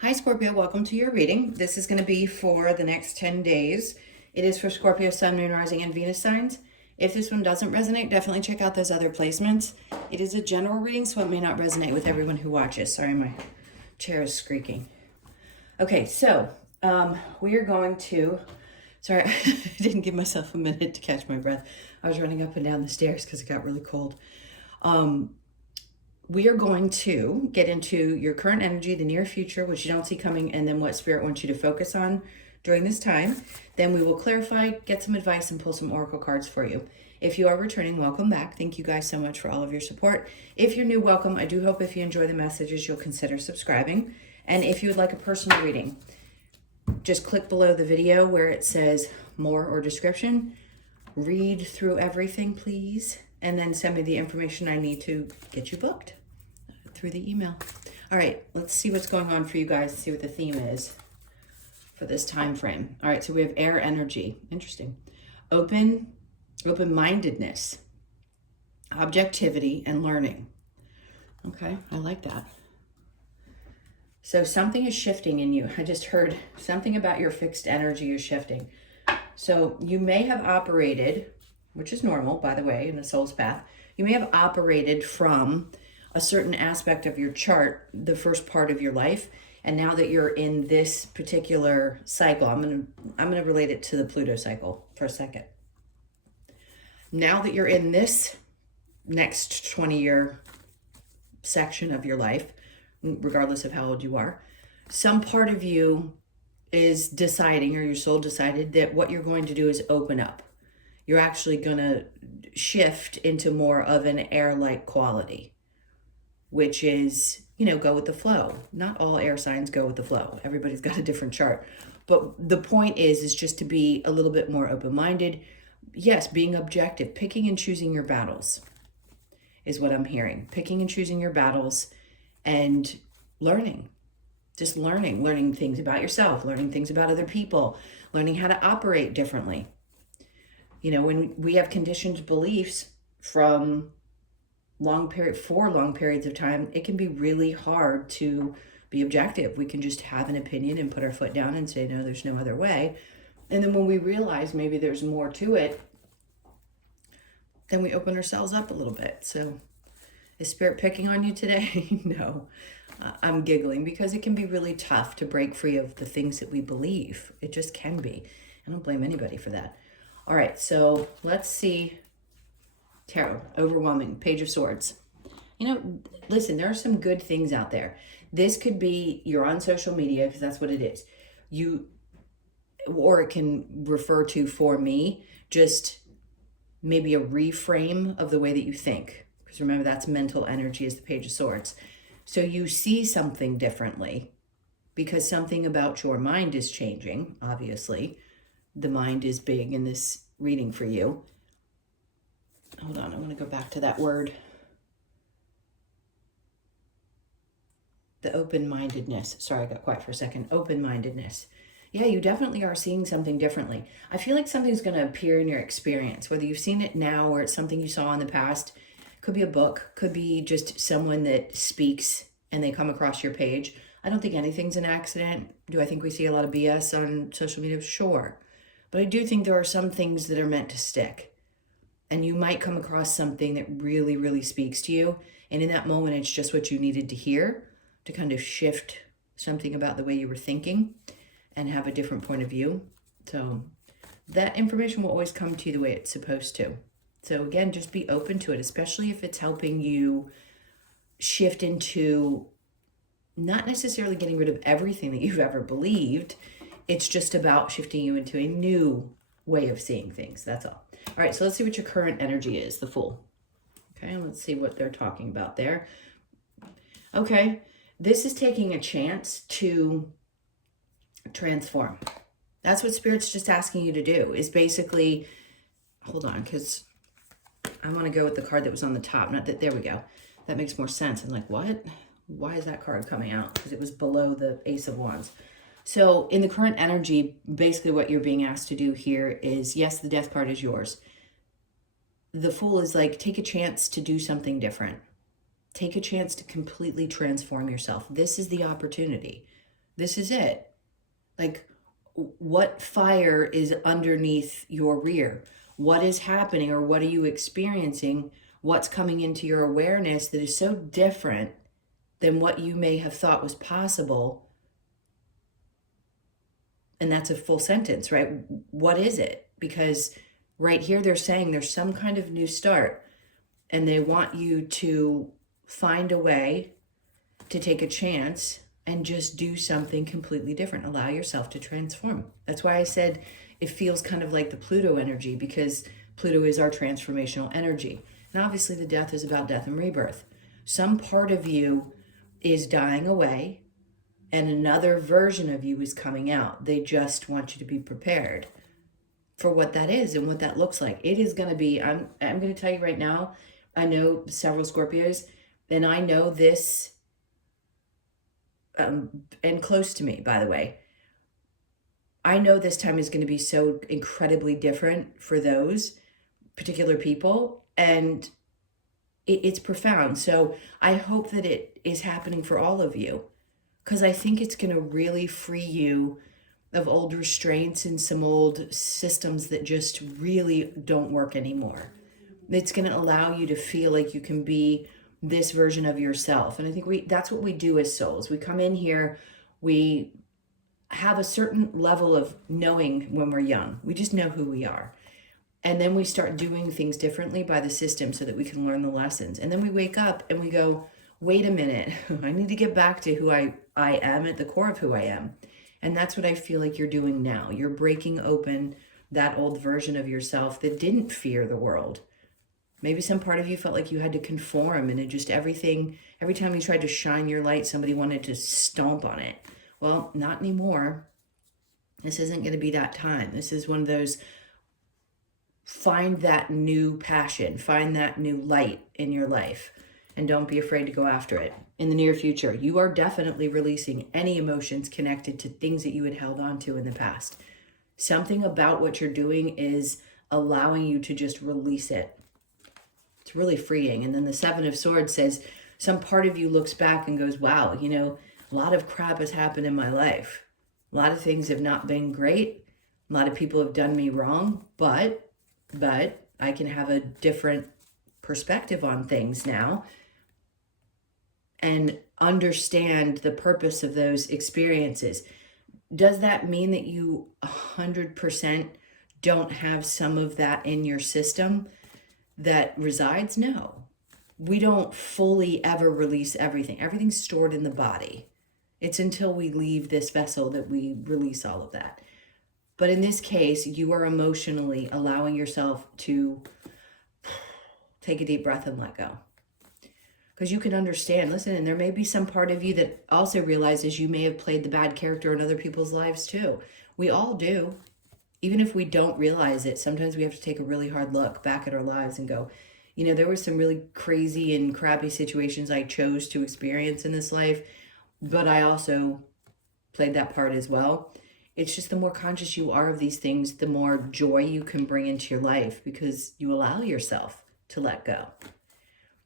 Hi Scorpio, welcome to your reading. This is going to be for the next 10 days. It is for Scorpio, Sun, Moon, Rising, and Venus signs. If this one doesn't resonate, definitely check out those other placements. It is a general reading, so it may not resonate with everyone who watches. Sorry, my chair is squeaking. Okay, so we are going to, sorry, I didn't give myself a minute to catch my breath. I was running up and down the stairs because it got really cold. We are going to get into your current energy, the near future, which you don't see coming, and then what Spirit wants you to focus on during this time. Then we will clarify, get some advice, and pull some oracle cards for you. If you are returning, welcome back. Thank you guys so much for all of your support. If you're new, welcome. I do hope if you enjoy the messages, you'll consider subscribing. And if you would like a personal reading, just click below the video where it says more or description. Read through everything, please, and then send me the information I need to get you booked through the email. All right, let's see what's going on for you guys, see what the theme is for this time frame. All right, so we have air energy. Interesting. Open-mindedness, objectivity, and learning. Okay, I like that. So something is shifting in you. I just heard something about your fixed energy is shifting. So you may have operated, which is normal, by the way, in the soul's path, you may have operated from a certain aspect of your chart the first part of your life, and now that you're in this particular cycle, I'm gonna relate it to the Pluto cycle for a second. Now that you're in this next 20-year section of your life, regardless of how old you are, some part of you is deciding, or your soul decided, that what you're going to do is open up. You're actually gonna shift into more of an air-like quality, which is, go with the flow. Not all air signs go with the flow. Everybody's got a different chart. But the point is just to be a little bit more open-minded. Yes, being objective, picking and choosing your battles is what I'm hearing. Picking and choosing your battles and learning. Just learning things about yourself, learning things about other people, learning how to operate differently. When we have conditioned beliefs from long periods of time, it can be really hard to be objective. We can just have an opinion and put our foot down and say, no, there's no other way. And then when we realize maybe there's more to it, then we open ourselves up a little bit. So is Spirit picking on you today? No, I'm giggling because it can be really tough to break free of the things that we believe. It just can be. I don't blame anybody for that. All right, so let's see. Tarot, overwhelming, Page of Swords. Listen, there are some good things out there. This could be, you're on social media, because that's what it is. Or it can refer to, for me, just maybe a reframe of the way that you think. Because remember, that's mental energy, is the Page of Swords. So you see something differently because something about your mind is changing, obviously. The mind is big in this reading for you. Hold on, I want to go back to that word. The open-mindedness. Sorry, I got quiet for a second. Open-mindedness. Yeah, you definitely are seeing something differently. I feel like something's going to appear in your experience, whether you've seen it now or it's something you saw in the past. Could be a book, could be just someone that speaks and they come across your page. I don't think anything's an accident. Do I think we see a lot of BS on social media? Sure. But I do think there are some things that are meant to stick. And you might come across something that really, really speaks to you. And in that moment, it's just what you needed to hear to kind of shift something about the way you were thinking and have a different point of view. So that information will always come to you the way it's supposed to. So again, just be open to it, especially if it's helping you shift into not necessarily getting rid of everything that you've ever believed. It's just about shifting you into a new way of seeing things. That's all. All right, so let's see what your current energy is, the Fool. Okay, let's see what they're talking about there. Okay, this is taking a chance to transform. That's what Spirit's just asking you to do, is basically, hold on, because I want to go with the card that was on the top. Not that, there we go. That makes more sense. I'm like, what? Why is that card coming out? Because it was below the Ace of Wands. So in the current energy, basically what you're being asked to do here is, yes, the Death card is yours. The Fool is like, take a chance to do something different. Take a chance to completely transform yourself. This is the opportunity. This is it. Like, what fire is underneath your rear? What is happening, or what are you experiencing? What's coming into your awareness that is so different than what you may have thought was possible? And that's a full sentence, right? What is it? Because right here they're saying there's some kind of new start, and they want you to find a way to take a chance and just do something completely different. Allow yourself to transform. That's why I said it feels kind of like the Pluto energy, because Pluto is our transformational energy. And obviously the death is about death and rebirth. Some part of you is dying away and another version of you is coming out. They just want you to be prepared for what that is and what that looks like. It is going to be, I'm going to tell you right now, I know several Scorpios, and I know this, and close to me, by the way, I know this time is going to be so incredibly different for those particular people, and it's profound. So I hope that it is happening for all of you, because I think it's going to really free you of old restraints and some old systems that just really don't work anymore. It's going to allow you to feel like you can be this version of yourself. And I think that's what we do as souls. We come in here, we have a certain level of knowing when we're young. We just know who we are. And then we start doing things differently by the system so that we can learn the lessons. And then we wake up and we go, wait a minute, I need to get back to who I am, at the core of who I am. And that's what I feel like you're doing now. You're breaking open that old version of yourself that didn't fear the world. Maybe some part of you felt like you had to conform, and it just every time you tried to shine your light, somebody wanted to stomp on it. Well, not anymore. This isn't going to be that time. This is one of those, find that new passion, find that new light in your life, and don't be afraid to go after it. In the near future, you are definitely releasing any emotions connected to things that you had held on to in the past. Something about what you're doing is allowing you to just release it. It's really freeing. And then the Seven of Swords says some part of you looks back and goes, wow, a lot of crap has happened in my life. A lot of things have not been great. A lot of people have done me wrong, but I can have a different perspective on things now and understand the purpose of those experiences. Does that mean that you 100% don't have some of that in your system that resides? No. We don't fully ever release everything. Everything's stored in the body. It's until we leave this vessel that we release all of that. But in this case, you are emotionally allowing yourself to take a deep breath and let go. Because you can understand, listen, and there may be some part of you that also realizes you may have played the bad character in other people's lives too. We all do. Even if we don't realize it, sometimes we have to take a really hard look back at our lives and go, there were some really crazy and crappy situations I chose to experience in this life, but I also played that part as well. It's just the more conscious you are of these things, the more joy you can bring into your life, because you allow yourself to let go.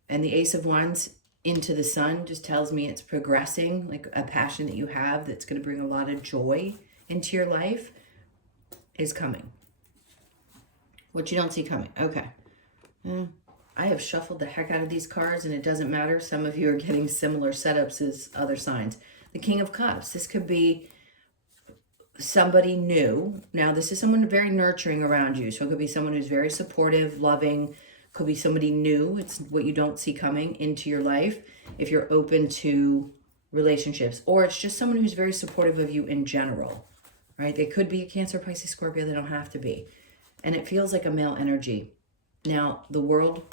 And the Ace of Wands into the Sun just tells me it's progressing, like a passion that you have that's going to bring a lot of joy into your life is coming. What you don't see coming. Okay. I have shuffled the heck out of these cards, and it doesn't matter. Some of you are getting similar setups as other signs. The King of Cups. This could be somebody new. Now, this is someone very nurturing around you. So it could be someone who's very supportive, loving. Could be somebody new. It's what you don't see coming into your life if you're open to relationships. Or it's just someone who's very supportive of you in general, right? They could be a Cancer, Pisces, Scorpio. They don't have to be. And it feels like a male energy. Now, the World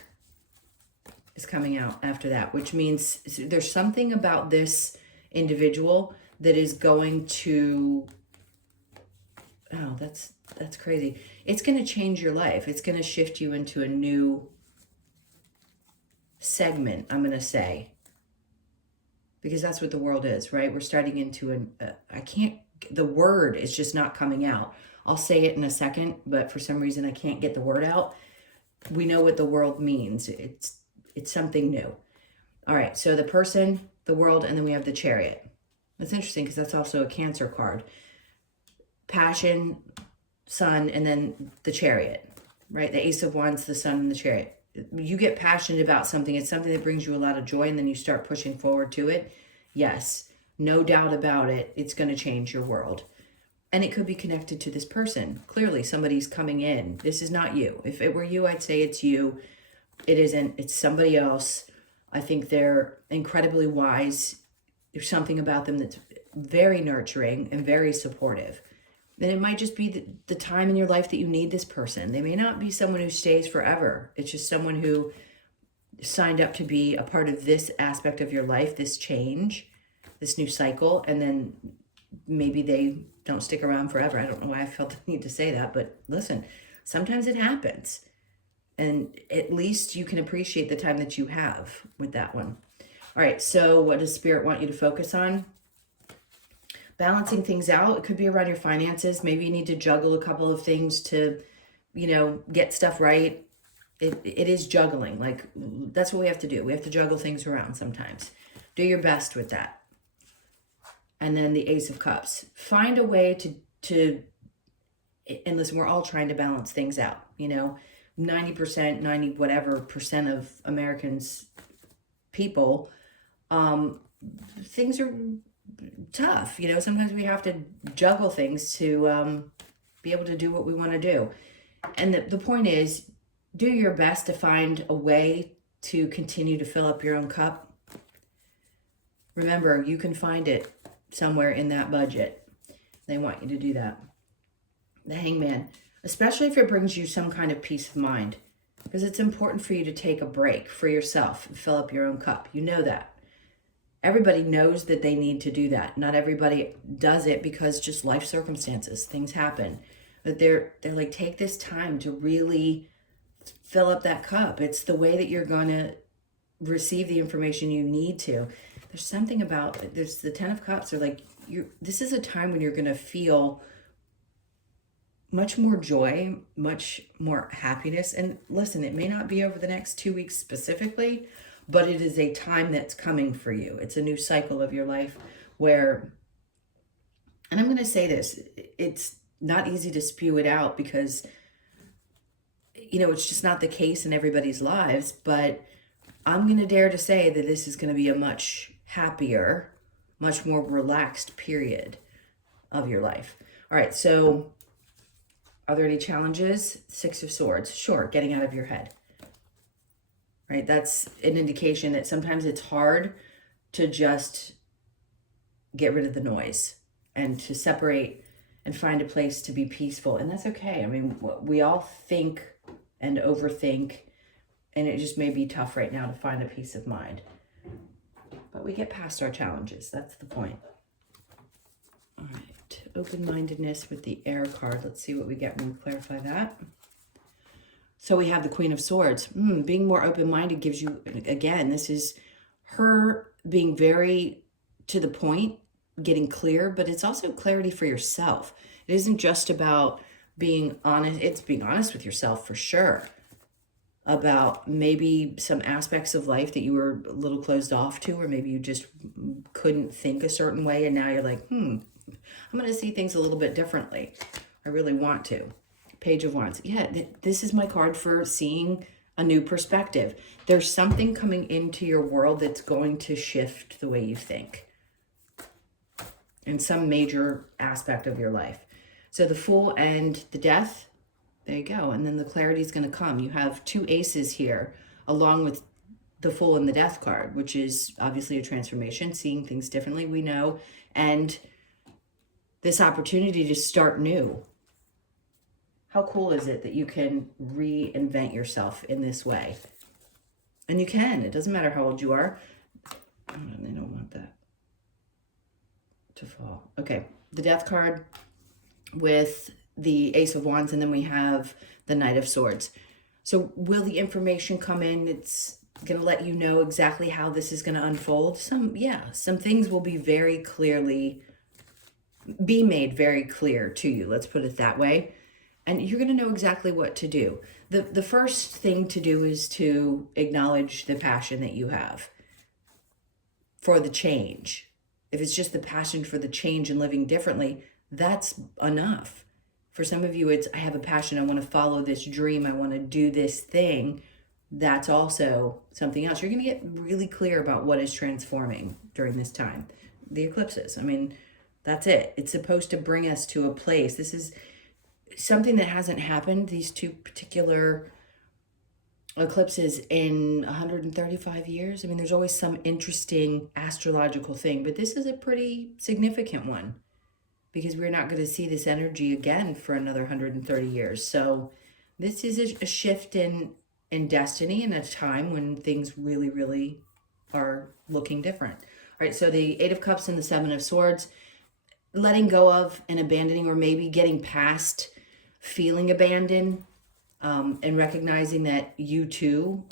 is coming out after that, which means there's something about this individual that is going to, oh, that's crazy. It's going to change your life. It's going to shift you into a new segment, I'm going to say, because that's what the World is, right? We're starting into the word is just not coming out. I'll say it in a second, but for some reason I can't get the word out. We know what the World means. It's something new. All right, so the person, the World, and then we have the Chariot. It's interesting because that's also a Cancer card. Passion, Sun, and then the Chariot, right? The Ace of Wands, the Sun, and the Chariot. You get passionate about something. It's something that brings you a lot of joy, and then you start pushing forward to it. Yes, no doubt about it. It's going to change your world. And it could be connected to this person. Clearly, somebody's coming in. This is not you. If it were you, I'd say it's you. It isn't. It's somebody else. I think they're incredibly wise. There's something about them that's very nurturing and very supportive. Then it might just be the time in your life that you need this person. They may not be someone who stays forever. It's just someone who signed up to be a part of this aspect of your life, this change, this new cycle, and then maybe they don't stick around forever. I don't know why I felt the need to say that, but listen, sometimes it happens. And at least you can appreciate the time that you have with that one. All right, so what does Spirit want you to focus on? Balancing things out. It could be around your finances. Maybe you need to juggle a couple of things to, get stuff right. It is juggling. Like, that's what we have to do. We have to juggle things around sometimes. Do your best with that. And then the Ace of Cups. Find a way to and listen, we're all trying to balance things out. 90%, 90 whatever percent of Americans, people, things are tough. Sometimes we have to juggle things to be able to do what we want to do. And the point is, do your best to find a way to continue to fill up your own cup. Remember, you can find it somewhere in that budget. They want you to do that. The Hangman, especially if it brings you some kind of peace of mind, because it's important for you to take a break for yourself and fill up your own cup. You know that. Everybody knows that they need to do that. Not everybody does it because just life circumstances, things happen. But they're like, take this time to really fill up that cup. It's the way that you're going to receive the information you need to. There's something about, there's the 10 of Cups. They're like, this is a time when you're going to feel much more joy, much more happiness. And listen, it may not be over the next 2 weeks specifically, but it is a time that's coming for you. It's a new cycle of your life where, and I'm going to say this, it's not easy to spew it out because, it's just not the case in everybody's lives, but I'm going to dare to say that this is going to be a much happier, much more relaxed period of your life. All right, so are there any challenges? 6 of Swords. Sure, getting out of your head. Right? That's an indication that sometimes it's hard to just get rid of the noise and to separate and find a place to be peaceful. And that's okay. I mean, we all think and overthink, and it just may be tough right now to find a peace of mind. But we get past our challenges. That's the point. All right. Open-mindedness with the Air card. Let's see what we get when we clarify that. So we have the Queen of Swords. Being more open-minded gives you, again, this is her being very to the point, getting clear, but it's also clarity for yourself. It isn't just about being honest. It's being honest with yourself for sure about maybe some aspects of life that you were a little closed off to, or maybe you just couldn't think a certain way. And now you're like, I'm going to see things a little bit differently. I really want to. Page of Wands. Yeah, this is my card for seeing a new perspective. There's something coming into your world that's going to shift the way you think in some major aspect of your life. So the Fool and the Death, there you go. And then the clarity is going to come. You have 2 aces here, along with the Fool and the Death card, which is obviously a transformation, seeing things differently, we know, and this opportunity to start new. How cool is it that you can reinvent yourself in this way? And you can. It doesn't matter how old you are. Oh, they don't want that to fall. Okay. The Death card with the Ace of Wands, and then we have the Knight of Swords. So will the information come in? It's going to let you know exactly how this is going to unfold. Some things will be made very clear to you. Let's put it that way. And you're going to know exactly what to do. The first thing to do is to acknowledge the passion that you have for the change. if it's just the passion for the change and living differently, that's enough. For some of you, it's, I have a passion, I want to follow this dream, I want to do this thing. That's also something else. You're going to get really clear about what is transforming during this time. The eclipses, I mean, that's it. It's supposed to bring us to a place. This is something that hasn't happened, these two particular eclipses, in 135 years. I mean, there's always some interesting astrological thing, but this is a pretty significant one because we're not going to see this energy again for another 130 years. So this is a shift in destiny, in a time when things really, really are looking different. All right, so the Eight of Cups and the Seven of Swords, letting go of and abandoning, or maybe getting past feeling abandoned, and recognizing that you too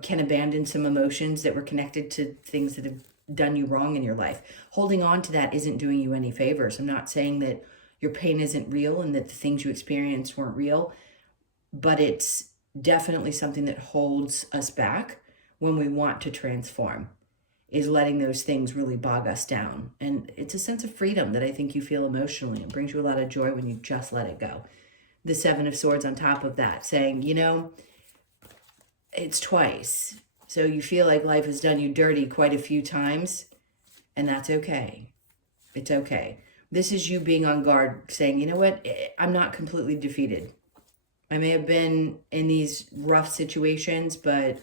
can abandon some emotions that were connected to things that have done you wrong in your life. Holding on to that isn't doing you any favors. I'm not saying that your pain isn't real and that the things you experienced weren't real, but it's definitely something that holds us back when we want to transform, is letting those things really bog us down. And it's a sense of freedom that I think you feel emotionally. It brings you a lot of joy when you just let it go. The Seven of Swords on top of that, saying, you know, it's twice. So you feel like life has done you dirty quite a few times, and that's okay. It's okay. This is you being on guard, saying, you know what, I'm not completely defeated. I may have been in these rough situations, but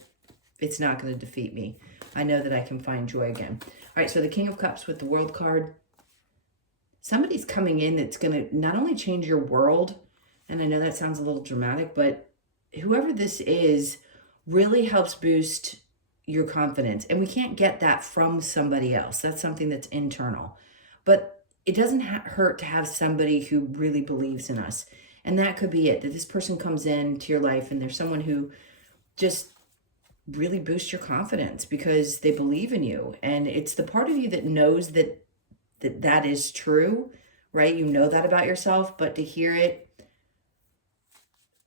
it's not going to defeat me. I know that I can find joy again. All right, so the King of Cups with the World card. Somebody's coming in that's going to not only change your world, and I know that sounds a little dramatic, but whoever this is really helps boost your confidence. And we can't get that from somebody else. That's something that's internal. But it doesn't hurt to have somebody who really believes in us. And that could be it, that this person comes into your life and there's someone who just really boosts your confidence because they believe in you. And it's the part of you that knows that is true, right? You know that about yourself, but to hear it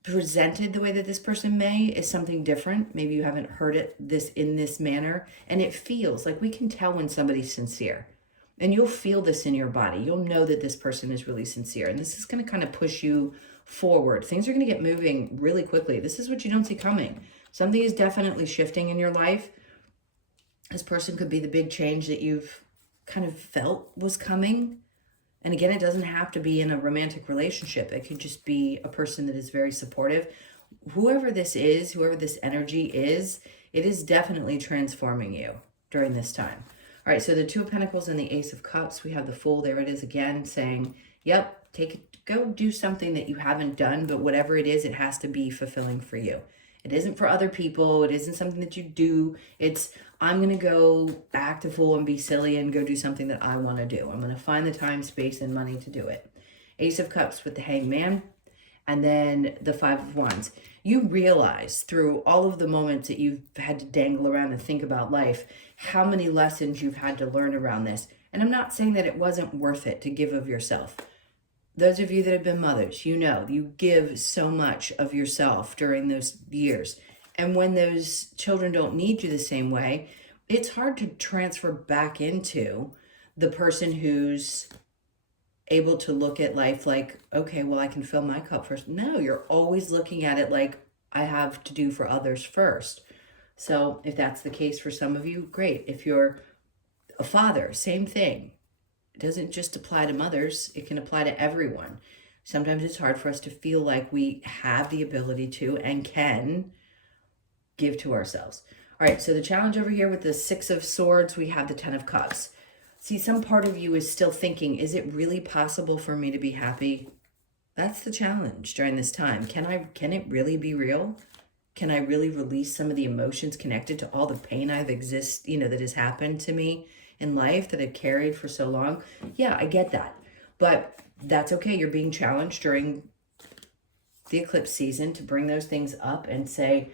presented the way that this person may is something different. Maybe you haven't heard it in this manner, and it feels like, we can tell when somebody's sincere, and you'll feel this in your body. You'll know that this person is really sincere, and this is going to kind of push you forward. Things are going to get moving really quickly. This is what you don't see coming. Something is definitely shifting in your life. This person could be the big change that you've kind of felt was coming. And again, it doesn't have to be in a romantic relationship. It could just be a person that is very supportive. Whoever this is, whoever this energy is, it is definitely transforming you during this time. All right, so the Two of Pentacles and the Ace of Cups, we have the Fool. There it is again, saying, yep, go do something that you haven't done, but whatever it is, it has to be fulfilling for you. It isn't for other people. It isn't something that you do. It's, I'm going to go act a fool and be silly and go do something that I want to do. I'm going to find the time, space, and money to do it. Ace of Cups with the Hangman, and then the Five of Wands. You realize through all of the moments that you've had to dangle around and think about life, how many lessons you've had to learn around this. And I'm not saying that it wasn't worth it to give of yourself. Those of you that have been mothers, you know, you give so much of yourself during those years. And when those children don't need you the same way, it's hard to transfer back into the person who's able to look at life like, okay, well, I can fill my cup first. No, you're always looking at it like, I have to do for others first. So if that's the case for some of you, great. If you're a father, same thing. It doesn't just apply to mothers. It can apply to everyone. Sometimes it's hard for us to feel like we have the ability to and can give to ourselves. All right, so the challenge over here with the Six of Swords, we have the Ten of Cups. See, some part of you is still thinking, is it really possible for me to be happy? That's the challenge during this time. Can it really be real? Can I really release some of the emotions connected to all the pain that has happened to me in life that I've carried for so long? Yeah, I get that. But that's okay. You're being challenged during the eclipse season to bring those things up and say,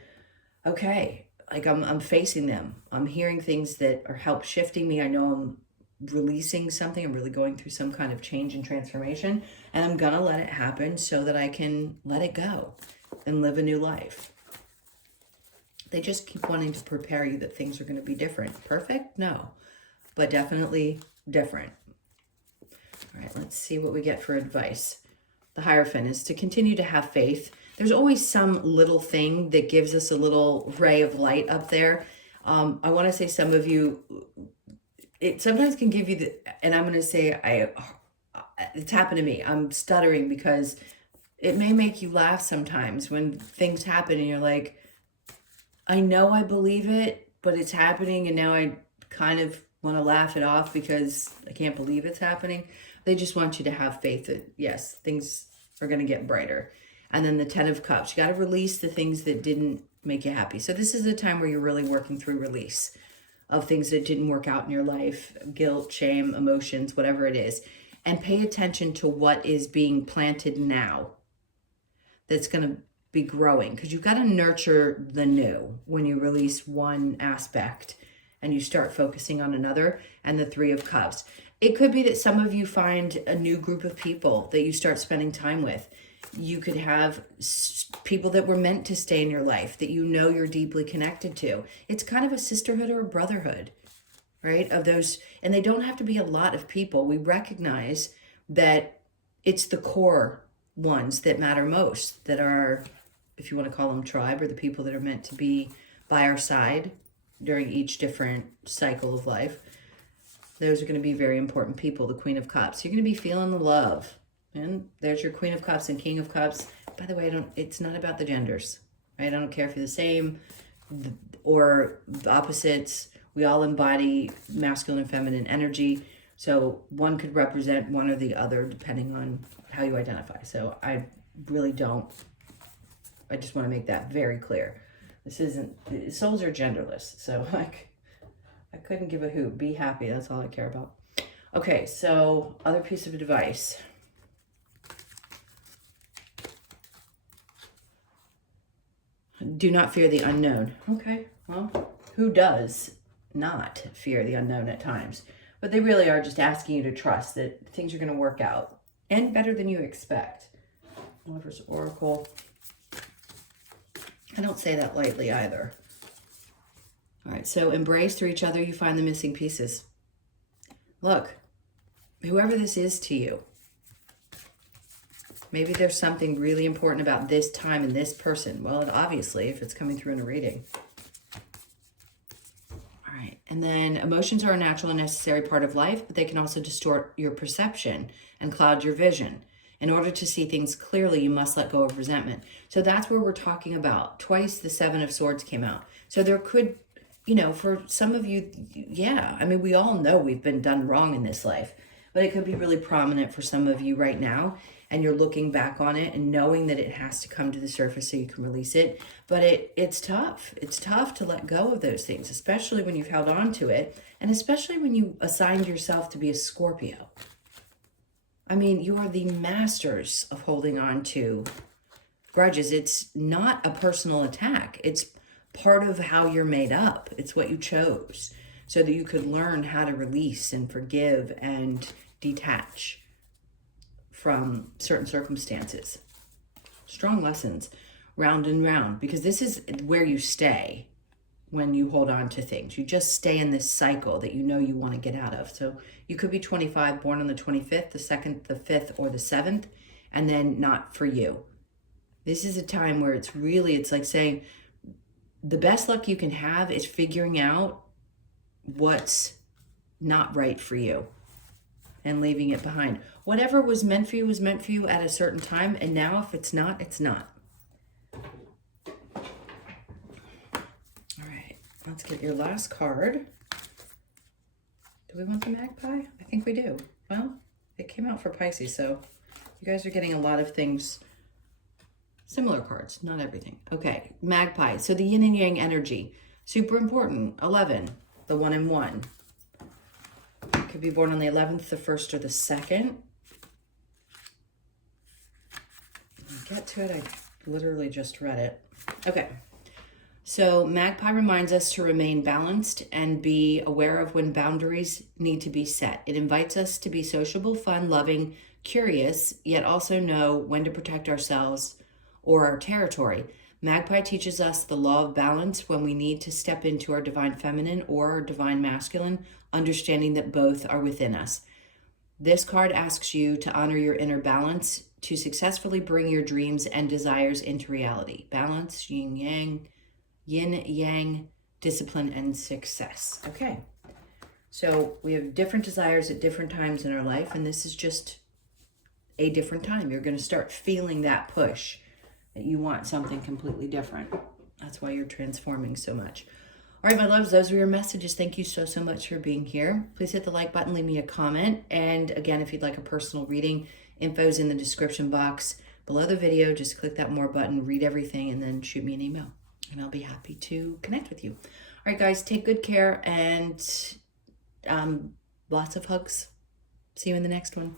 okay, like I'm facing them. I'm hearing things that are help shifting me. I know I'm releasing something. I'm really going through some kind of change and transformation, and I'm gonna let it happen so that I can let it go and live a new life. They just keep wanting to prepare you that things are going to be different. Perfect? No. But definitely different. All right, let's see what we get for advice. The Hierophant is to continue to have faith. There's always some little thing that gives us a little ray of light up there. I want to say some of you, it sometimes can give you the, and I'm going to say, it's happened to me. I'm stuttering because it may make you laugh sometimes when things happen and you're like, I know I believe it, but it's happening, and now I kind of want to laugh it off because I can't believe it's happening. They just want you to have faith that, yes, things are going to get brighter. And then the 10 of Cups, you got to release the things that didn't make you happy. So this is a time where you're really working through release of things that didn't work out in your life, guilt, shame, emotions, whatever it is. And pay attention to what is being planted now that's going to be growing, because you've got to nurture the new when you release one aspect and you start focusing on another. And the 3 of Cups. It could be that some of you find a new group of people that you start spending time with. You could have people that were meant to stay in your life that you know you're deeply connected to. It's kind of a sisterhood or a brotherhood, right? Of those, and they don't have to be a lot of people. We recognize that it's the core ones that matter most, that are, if you want to call them tribe, or the people that are meant to be by our side during each different cycle of life. Those are going to be very important people. The Queen of Cups. You're going to be feeling the love. And there's your Queen of Cups and King of Cups. By the way, it's not about the genders, right? I don't care if you're the same or the opposites. We all embody masculine and feminine energy. So one could represent one or the other depending on how you identify. So I just want to make that very clear. This isn't, souls are genderless. So like, I couldn't give a hoot. Be happy. That's all I care about. Okay, so other piece of advice. Do not fear the unknown. Okay, well, who does not fear the unknown at times? But they really are just asking you to trust that things are going to work out and better than you expect. Lover's Oracle. I don't say that lightly either. All right, so embrace through each other, you find the missing pieces. Look, whoever this is to you, maybe there's something really important about this time and this person. Well, obviously, if it's coming through in a reading. All right, and then emotions are a natural and necessary part of life, but they can also distort your perception and cloud your vision. In order to see things clearly, you must let go of resentment. So that's where we're talking about. Twice the 7 of Swords came out. So there could, for some of you, yeah, I mean, we all know we've been done wrong in this life, but it could be really prominent for some of you right now, and you're looking back on it and knowing that it has to come to the surface so you can release it. But it's tough. It's tough to let go of those things, especially when you've held on to it, and especially when you assigned yourself to be a Scorpio. I mean, you are the masters of holding on to grudges. It's not a personal attack. It's part of how you're made up. It's what you chose so that you could learn how to release and forgive and detach from certain circumstances. Strong lessons, round and round, because this is where you stay when you hold on to things. You just stay in this cycle that you know you want to get out of. So you could be 25, born on the 25th, the 2nd, the 5th, or the 7th, and then not for you. This is a time where it's like saying the best luck you can have is figuring out what's not right for you and leaving it behind. Whatever was meant for you was meant for you at a certain time, and now if it's not, it's not. Let's get your last card. Do we want the magpie? I think we do. Well, it came out for Pisces, so you guys are getting a lot of things, similar cards, not everything. Okay, magpie. So the yin and yang energy, super important. 11, the 1 and 1. You could be born on the 11th, the 1st, or the 2nd. Get to it. I literally just read it. Okay. So magpie reminds us to remain balanced and be aware of when boundaries need to be set. It invites us to be sociable, fun, loving, curious, yet also know when to protect ourselves or our territory. Magpie teaches us the law of balance when we need to step into our divine feminine or our divine masculine understanding that both are within us. This card asks you to honor your inner balance to successfully bring your dreams and desires into reality. Balance, yin yang, discipline, and success. Okay. So we have different desires at different times in our life, and this is just a different time. You're going to start feeling that push that you want something completely different. That's why you're transforming so much. All right, my loves, those were your messages. Thank you so much for being here. Please hit the like button, leave me a comment. And again, if you'd like a personal reading, info's in the description box below the video. Just click that more button, read everything, and then shoot me an email. And I'll be happy to connect with you. All right, guys, take good care and lots of hugs. See you in the next one.